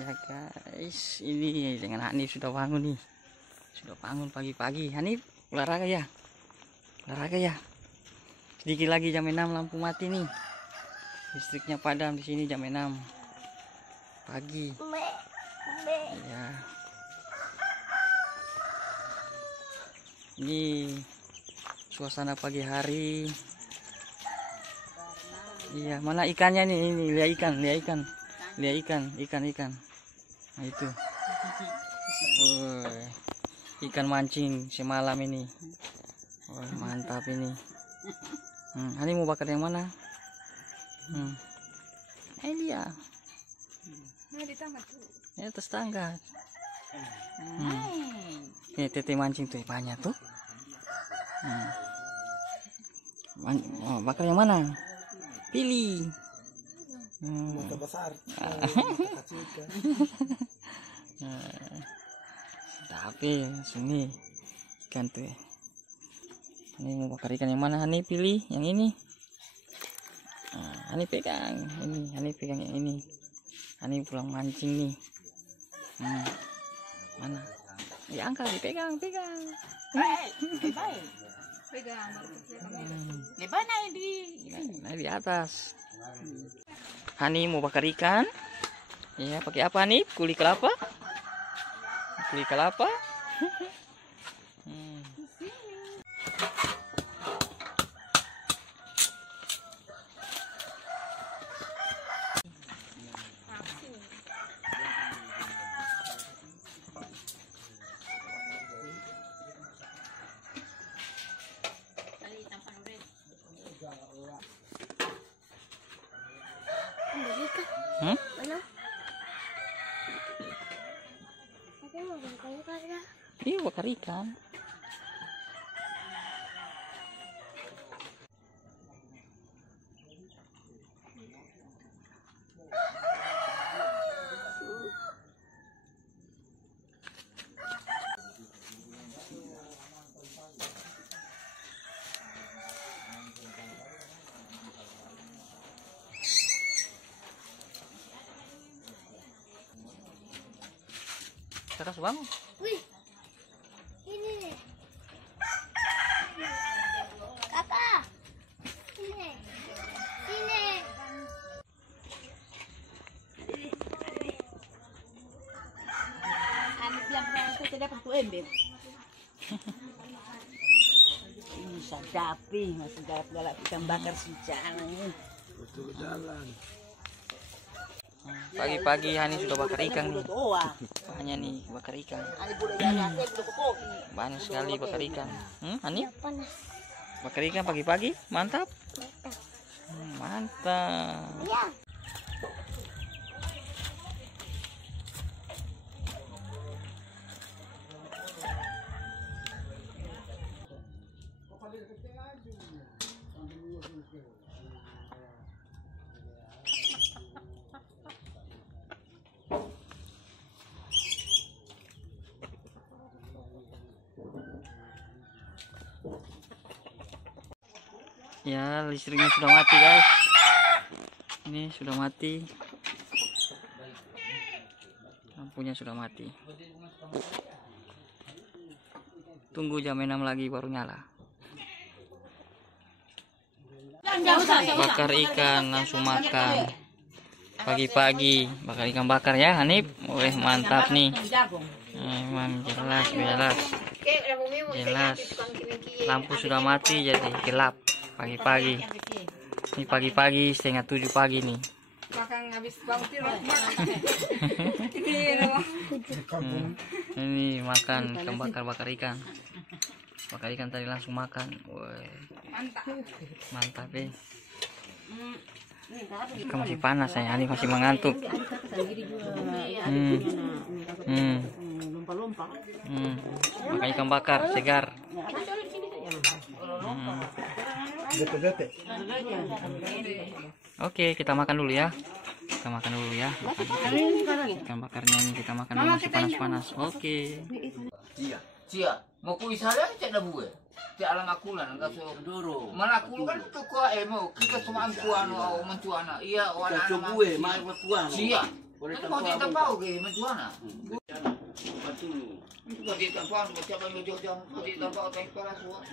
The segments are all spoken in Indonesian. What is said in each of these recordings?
Ya guys, ini dengan Hanif sudah bangun nih. Sudah bangun pagi-pagi. Hanif, olahraga ya? Olahraga ya? Sedikit lagi jam 6 lampu mati nih. Listriknya padam di sini jam 6 pagi. Ya. Ini suasana pagi hari. Iya, mana ikannya nih? Ini lihat ikan, lihat ikan. Lihat ikan. Nah itu. Woy, ikan mancing semalam ini. Wah, mantap ini. Ini mau bakar yang mana? Dia. Di atas tangga. Ini tete mancing tuh banyak tuh. Bakar yang mana? Pilih. Besar. Tapi sini ikan tuh. Ini mau bakar ikan yang mana? Hani pilih yang ini. Hani pegang ini. Hani pegang yang ini. Hani pulang mancing nih. Mana? Diangkat, dipegang. Pegang. Nah, di atas. Hani mau bakar ikan. Ya, pakai apa nih? Kuli kelapa. Kuli kelapa. Iya, bakar ikan. Terus bangun. Wih, ini kakak, ini. Anak yang pernah itu tidak pakai ember. Ini sadapi, masih galap-galap ikan bakar sijangan. Betul jalan. Pagi-pagi Hani sudah bakar ikan nih. Banyak nih bakar ikan. Banyak sekali bakar ikan. Hani? Bakar ikan pagi-pagi, mantap. Mantap. Ya, listriknya sudah mati guys. Ini sudah mati. Lampunya sudah mati. Tunggu jam 6 lagi baru nyala. Bakar ikan langsung makan. Pagi-pagi bakar ikan bakar ya Hanif. Wih, mantap nih. Emang jelas. Lampu sudah mati jadi gelap. Pagi-pagi. Ini pagi-pagi 6:30 pagi nih. Makan habis bangun tidur. Ini makan ikan bakar ikan. Bakar ikan tadi langsung makan. Woi. Mantap ya. Ikan masih panas ya, ini masih mengantuk. Makan ikan bakar segar. Oke, kita makan dulu ya. Ikan bakarnya ini kita makan dulu, masih panas-panas. Oke. Cia, mau kuisada cek dah buat. Cek alam akulan enggak so doro. Mana aku kan tu ko mau kita semua antuan mencuana. Iya, orang anak gue, mai mencuana. Cia. Boleh Kan mau dia tampau ke mencuana. Betul. Itu kalau dia tampau, macam apa yang jauh-jauh, kalau dia tampau tank para semua.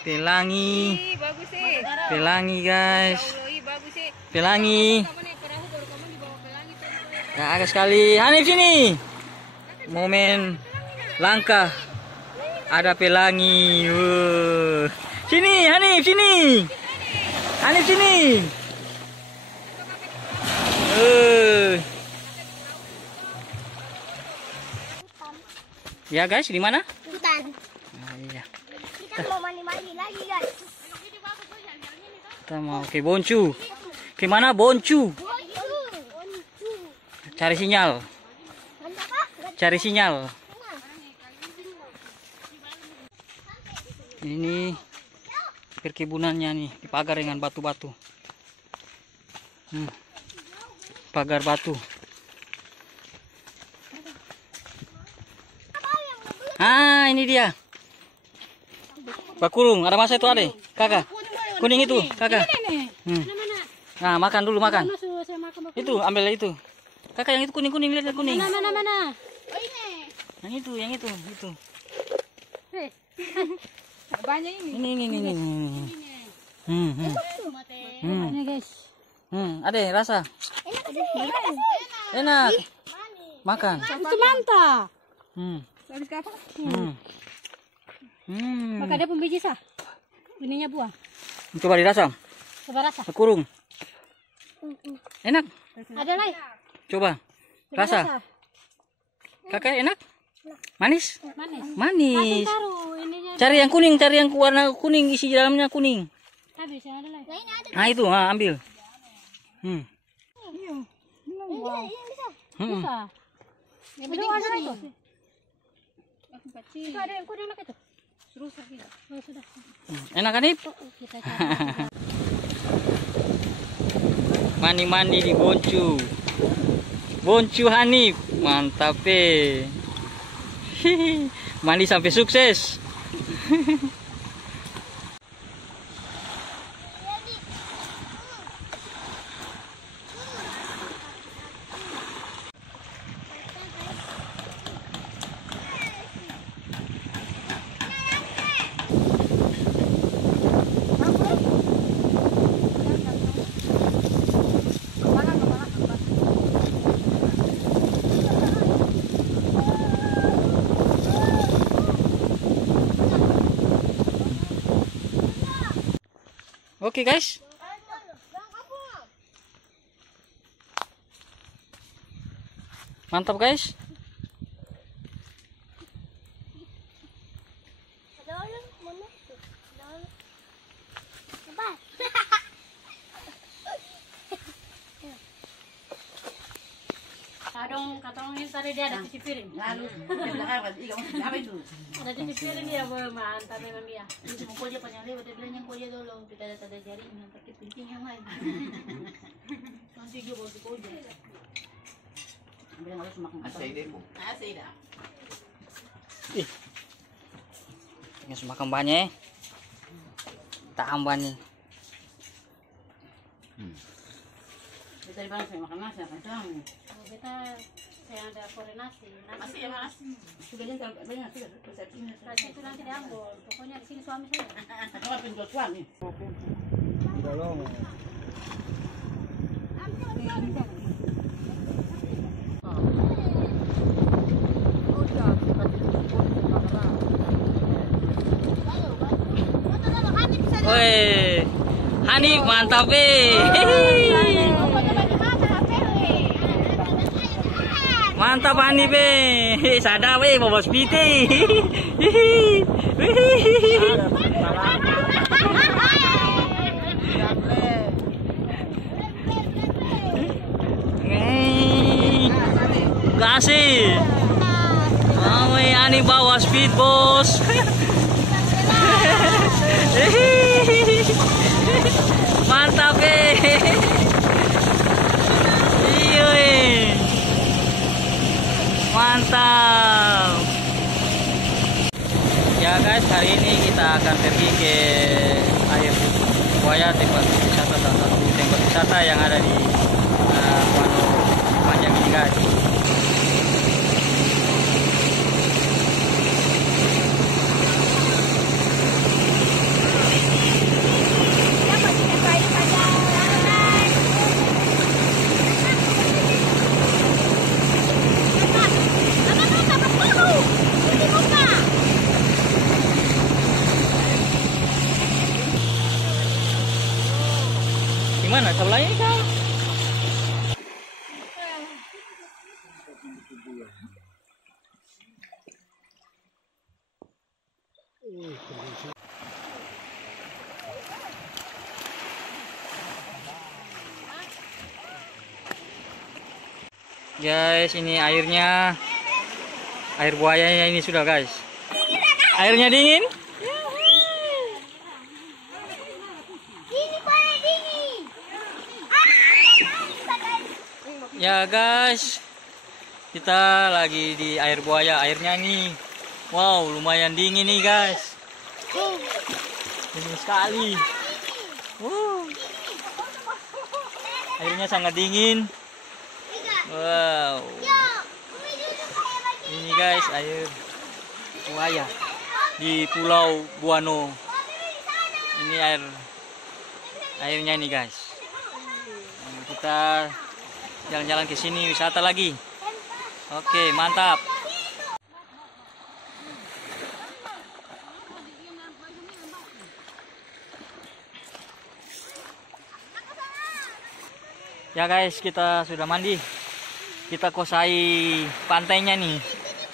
Pelangi, bagus sih. pelangi guys, Bagus sih. pelangi. Kamu naik perahu baru kamu dibawa pelangi tuh. Ya, agak sekali. Hanif sini. Momen langka. Ada pelangi. Sini, Hanif sini. Hanif sini. Ya guys, di mana? Hutan. Nah, iya. Kita mau mandi-mandi lagi, guys. Kita mau ke Boncu. Ke mana Boncu? Cari sinyal. Cari sinyal. Ini perkebunannya nih, dipagar dengan batu-batu. Pagar batu. Ah, ini dia. Bakurung, ada masa itu ada, kakak. Kuning itu, kakak. Nah, makan dulu makan. Itu, ambil itu. Kakak yang itu kuning-kuning, lihat kuning. Mana? Yang itu. Banyak ini. Ini. Ini guys. Ada rasa. Enak. Makan. Itu mantap. Hmm. Maka dia pembiji sah. Ininya buah. Coba dirasa. Coba rasa. Kurung. Enak. Ada lagi. Coba. Rasa. Kakak enak? Manis? Manis. Manis. Taruh ininya. Cari yang kuning, cari yang warna kuning, isi dalamnya kuning. Habis yang ada lagi. Nah itu, ambil. Bisa. Yang penting ada itu. Itu ada yang kuning lagi tuh. Rusak gitu. Oh, sudah. Enak kan, Ip? Kita cari. Mandi-mandi di Boncu. Boncu Hanif. Mantap, Mandi sampai sukses. Oke guys. Mantap guys. Katong ini tadi dia ada cuci piring. Lalu di belakang apa itu? Ada cuci piring dia, mantap memang dia. Itu mau dia penyali, udah bilang yang koja dulu. Kita ada jari yang pakai penting yang lain. Nanti dia bawa koja. Bilang harus makan. Asai deh, Bu. Asai dah. Ih. Ini semakan banyak. Tak amban nih. Kita di mana saya makan nasi macam. Kita saya ada koordinasi. Masih ya mas. Sudah jangan banyak sudah resepsinya. Nanti itu nanti diambil. Pokoknya di sini suami saya. Apa pintu suami? Woi, Hanif mantap Mantap Hanif Sadar bawa spiti. Kasih. Hanif bawa speed bos. Mantap iya mantap ya guys. Hari ini kita akan pergi ke air buaya, tempat wisata, salah satu tempat wisata yang ada di Panjang ini guys. Gimana sebelahnya kau? Guys, ini airnya, air buayanya ini sudah guys. Airnya dingin. Ya guys, kita lagi di air buaya. Airnya nih Wow, lumayan dingin nih guys. Dingin sekali. Airnya sangat dingin. Wow. Ini guys air buaya di Pulau Buano. Ini airnya nih guys. Kita jalan-jalan ke sini wisata lagi. Oke, mantap. Ya guys, kita sudah mandi. Kita kuasai pantainya nih.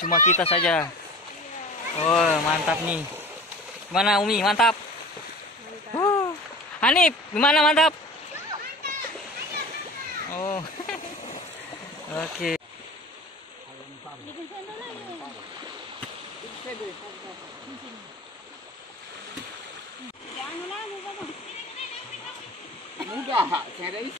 Cuma kita saja. Oh, mantap nih. Gimana Umi? Mantap. Hanif, gimana mantap? Oh. Oke. Mudah, serius.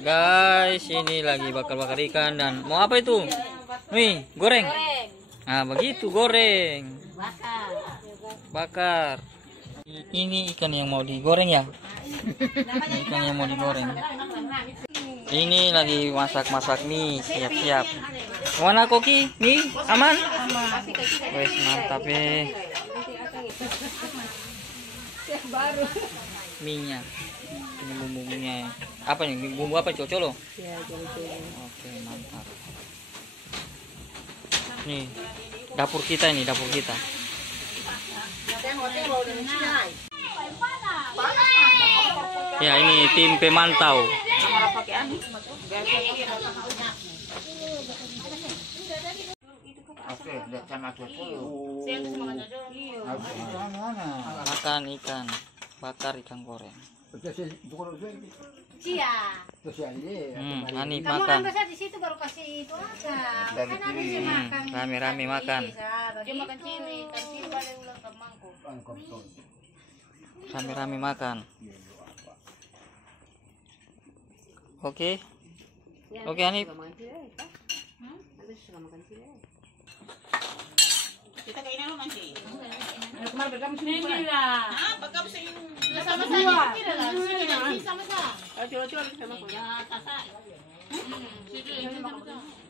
Guys, ini lagi bakar-bakar ikan dan mau apa itu? Nih, goreng. Nah, begitu goreng. Bakar. Ini ikan yang mau digoreng ya? Ini ikan yang mau digoreng. Ini lagi masak-masak mie, siap-siap. Mana Koki? Mie aman? Wes mantap mie-nya. Ini bumbunya. Apa nih? Bumbu apa? Cocolo? Ya, cocolo. Oke, mantap. Nih, dapur kita ini, dapur kita. Ya, ini tim pemantau. Makan ikan, bakar ikan goreng. Hanif makan. Di situ baru kasih itu aja. Kan ada sih makan. Rame-rame makan. Dia makan cili, kan cili balik ulang ke mangkuk. Rame-rame makan. Oke. Oke Hanif. Kita kainan lo nanti. Ini lah. Baka bisa yung sama-sama kita lah. Sige na, sama-sama. Coba-coba sama aku. Ya, tasa. Sige, sama-sama.